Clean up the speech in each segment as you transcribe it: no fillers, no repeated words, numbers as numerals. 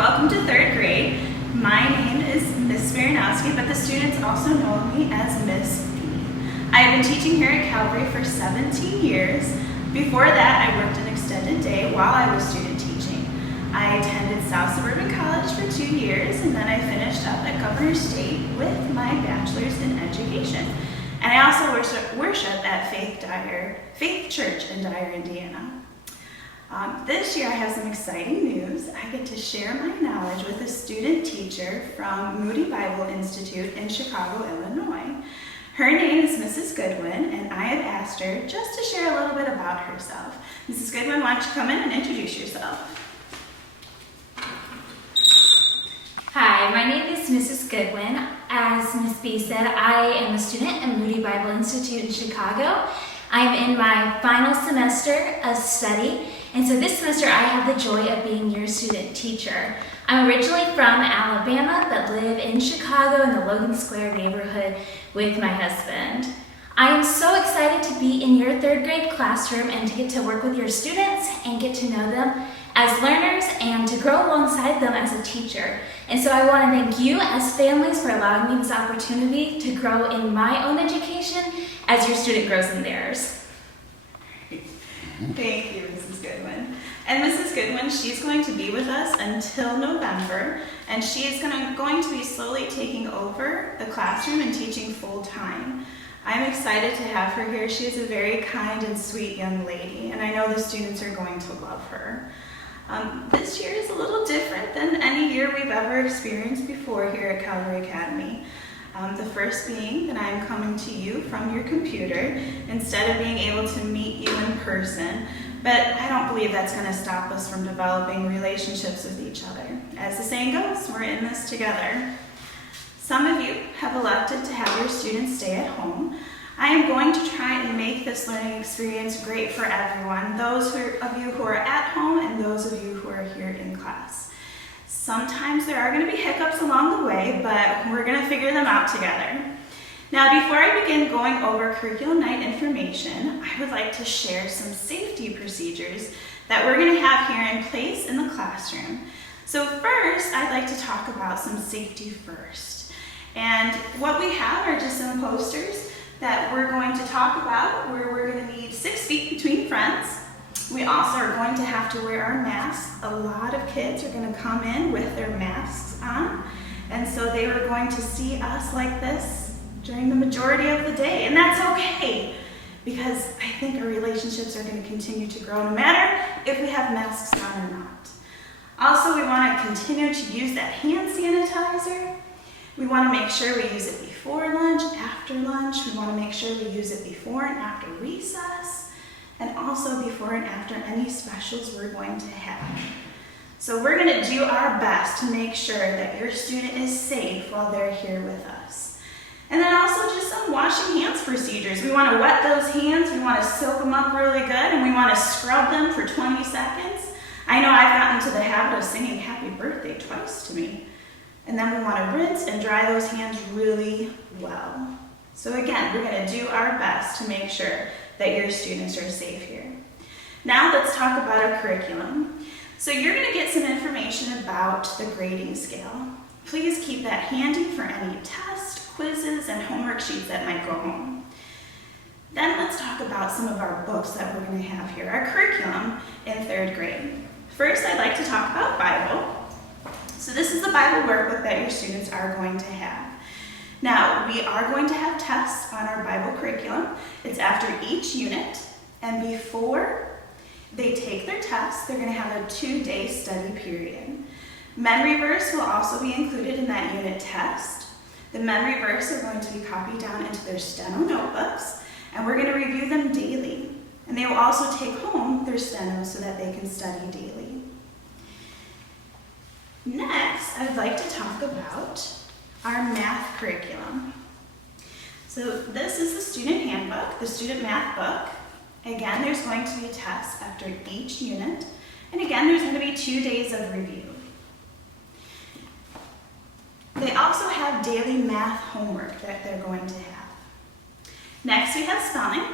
welcome to third grade. My name is Miss Baranowski, but the students also know me as Miss B. I have been teaching here at Calvary for 17 years. Before that, I worked an extended day while I was student teaching. I attended South Suburban College for 2 years, and then I finished up at Governor State with my bachelor's in education. And I also worship at Faith Church in Dyer, Indiana. This year I have some exciting news. I get to share my knowledge with a student teacher from Moody Bible Institute in Chicago, Illinois. Her name is Mrs. Goodwin, and I have asked her just to share a little bit about herself. Mrs. Goodwin, why don't you come in and introduce yourself? Hi, my name is Mrs. Goodwin. As Ms. B said, I am a student at Moody Bible Institute in Chicago. I'm in my final semester of study, and so this semester I have the joy of being your student teacher. I'm originally from Alabama, but live in Chicago in the Logan Square neighborhood with my husband. I am so excited to be in your third grade classroom and to get to work with your students and get to know them as learners and to grow alongside them as a teacher. And so I want to thank you as families for allowing me this opportunity to grow in my own education as your student grows in theirs. Thank you, Mrs. Goodwin. And Mrs. Goodwin, she's going to be with us until November, and she is going to be slowly taking over the classroom and teaching full time. I'm excited to have her here. She is a very kind and sweet young lady, and I know the students are going to love her. This year is a little different than any year we've ever experienced before here at Calvary Academy. The first being that I'm coming to you from your computer instead of being able to meet you in person, but I don't believe that's going to stop us from developing relationships with each other. As the saying goes, we're in this together. Some of you have elected to have your students stay at home. I am going to try and make this learning experience great for everyone, those of you who are at home and those of you who are here in class. Sometimes there are going to be hiccups along the way, but we're going to figure them out together. Now, before I begin going over curriculum night information, I would like to share some safety procedures that we're going to have here in place in the classroom. So first, I'd like to talk about some safety first. And what we have are just some posters that we're going to talk about where we're going to need 6 feet between friends. We also are going to have to wear our masks. A lot of kids are going to come in with their masks on, and so they are going to see us like this during the majority of the day, and that's okay because I think our relationships are going to continue to grow no matter if we have masks on or not. Also, we want to continue to use that hand sanitizer. We want to make sure we use it before lunch, after lunch. We want to make sure we use it before and after recess, and also before and after any specials we're going to have. So we're going to do our best to make sure that your student is safe while they're here with us. And then also just some washing hands procedures. We want to wet those hands, we want to soak them up really good, and we want to scrub them for 20 seconds. I know I've gotten into the habit of singing happy birthday twice to me. And then we want to rinse and dry those hands really well. So again, we're going to do our best to make sure that your students are safe here. Now let's talk about our curriculum. So you're going to get some information about the grading scale. Please keep that handy for any tests, quizzes, and homework sheets that might go home. Then let's talk about some of our books that we're going to have here, our curriculum in third grade. First, I'd like to talk about Bible. So this is the Bible workbook that your students are going to have. Now, we are going to have tests on our Bible curriculum. It's after each unit, and before they take their tests, they're going to have a 2-day study period. Memory verse will also be included in that unit test. The memory verse are going to be copied down into their steno notebooks, and we're going to review them daily. And they will also take home their steno so that they can study daily. Next, I'd like to talk about our math curriculum. So this is the student handbook, the student math book. Again, there's going to be tests after each unit. And again, there's going to be 2 days of review. They also have daily math homework that they're going to have. Next, we have spelling.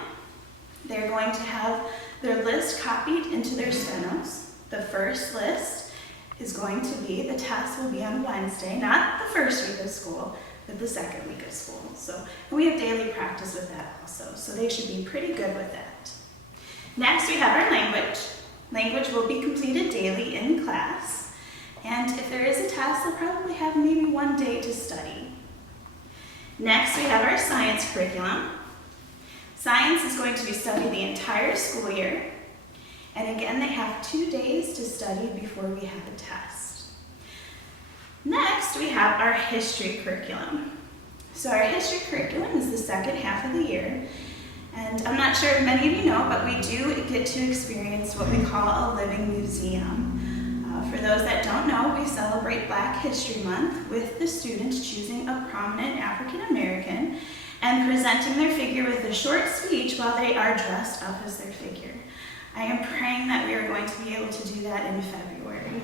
They're going to have their list copied into their stenos. The first list is going to be, the test will be on Wednesday, not the first week of school, but the second week of school. And we have daily practice with that also, so they should be pretty good with that. Next, we have our language. Language will be completed daily in class, and if there is a test, they'll probably have maybe one day to study. Next, we have our science curriculum. Science is going to be studied the entire school year, and again, they have 2 days to study before we have a test. Next, we have our history curriculum. So our history curriculum is the second half of the year, and I'm not sure if many of you know, but we do get to experience what we call a living museum. For those that don't know, we celebrate Black History Month with the students choosing a prominent African American and presenting their figure with a short speech while they are dressed up as their figure. I am praying that we are going to be able to do that in February.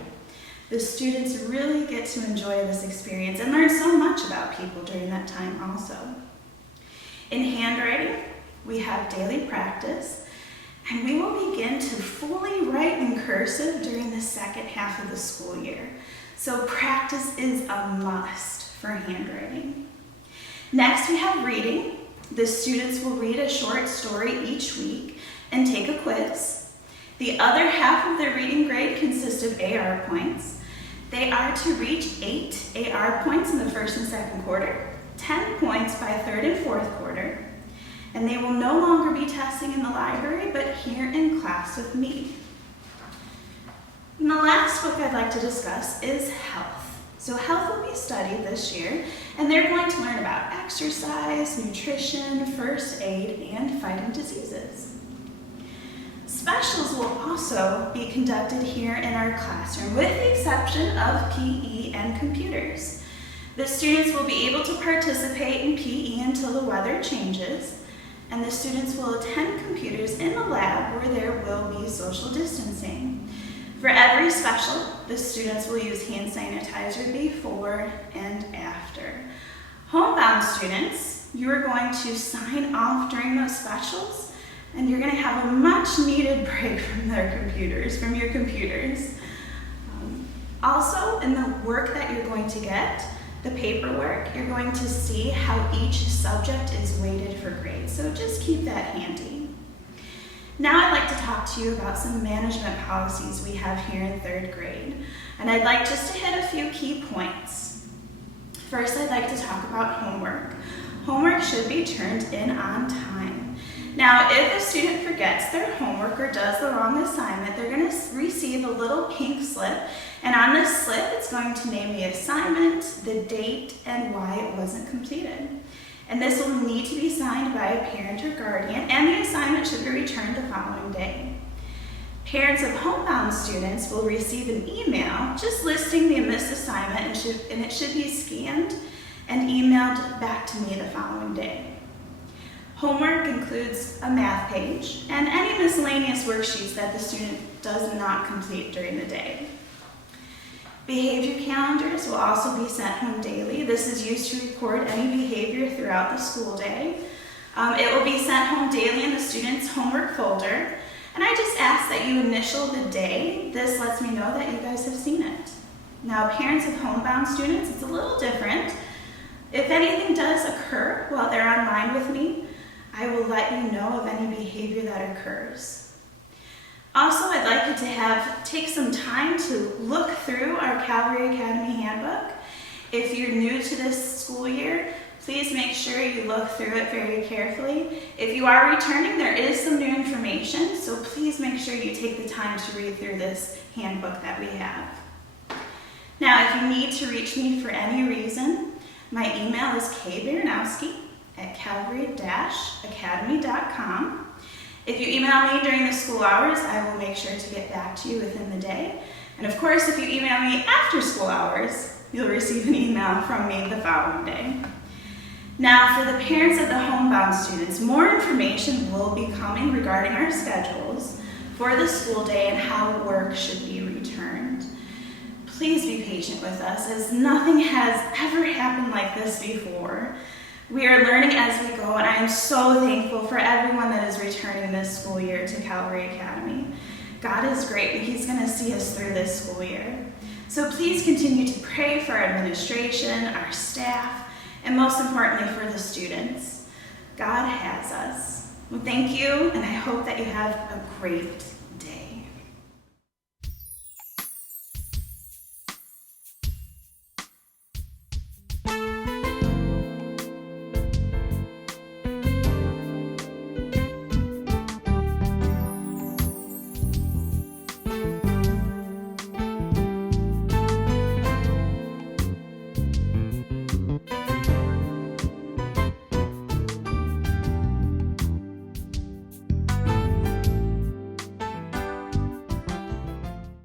The students really get to enjoy this experience and learn so much about people during that time also. In handwriting, we have daily practice, and we will begin to fully write in cursive during the second half of the school year. So practice is a must for handwriting. Next, we have reading. The students will read a short story each week and take a quiz. The other half of their reading grade consists of AR points. They are to reach 8 AR points in the first and second quarter, 10 points by third and fourth quarter, and they will no longer be testing in the library, but here in class with me. And the last book I'd like to discuss is health. So health will be studied this year, and they're going to learn about exercise, nutrition, first aid, and fighting diseases. Specials will also be conducted here in our classroom, with the exception of PE and computers. The students will be able to participate in PE until the weather changes, and the students will attend computers in the lab where there will be social distancing. For every special, the students will use hand sanitizer before and after. Homebound students, you are going to sign off during those specials, and you're going to have a much needed break from your computers. Also, in the work that you're going to get, the paperwork, you're going to see how each subject is weighted for grades, so just keep that handy. Now I'd like to talk to you about some management policies we have here in third grade, and I'd like just to hit a few key points. First, I'd like to talk about homework. Homework should be turned in on time. Now, if a student forgets their homework or does the wrong assignment, they're going to receive a little pink slip, and on this slip, it's going to name the assignment, the date, and why it wasn't completed. And this will need to be signed by a parent or guardian, and the assignment should be returned the following day. Parents of homebound students will receive an email just listing the missed assignment, and it should be scanned and emailed back to me the following day. Homework includes a math page and any miscellaneous worksheets that the student does not complete during the day. Behavior calendars will also be sent home daily. This is used to record any behavior throughout the school day. It will be sent home daily in the student's homework folder. And I just ask that you initial the day. This lets me know that you guys have seen it. Now, parents of homebound students, it's a little different. If anything does occur while they're online with me, I will let you know of any behavior that occurs. Also, I'd like you to take some time to look through our Calvary Academy handbook. If you're new to this school year, please make sure you look through it very carefully. If you are returning, there is some new information, so please make sure you take the time to read through this handbook that we have. Now, if you need to reach me for any reason, my email is kbaranowski@calvary-academy.com. If you email me during the school hours, I will make sure to get back to you within the day. And of course, if you email me after school hours, you'll receive an email from me the following day. Now, for the parents of the homebound students, more information will be coming regarding our schedules for the school day and how work should be returned. Please be patient with us, as nothing has ever happened like this before. We are learning as we go, and I am so thankful for everyone that is returning this school year to Calvary Academy. God is great, and He's going to see us through this school year. So please continue to pray for our administration, our staff, and most importantly for the students. God has us. Well, thank you, and I hope that you have a great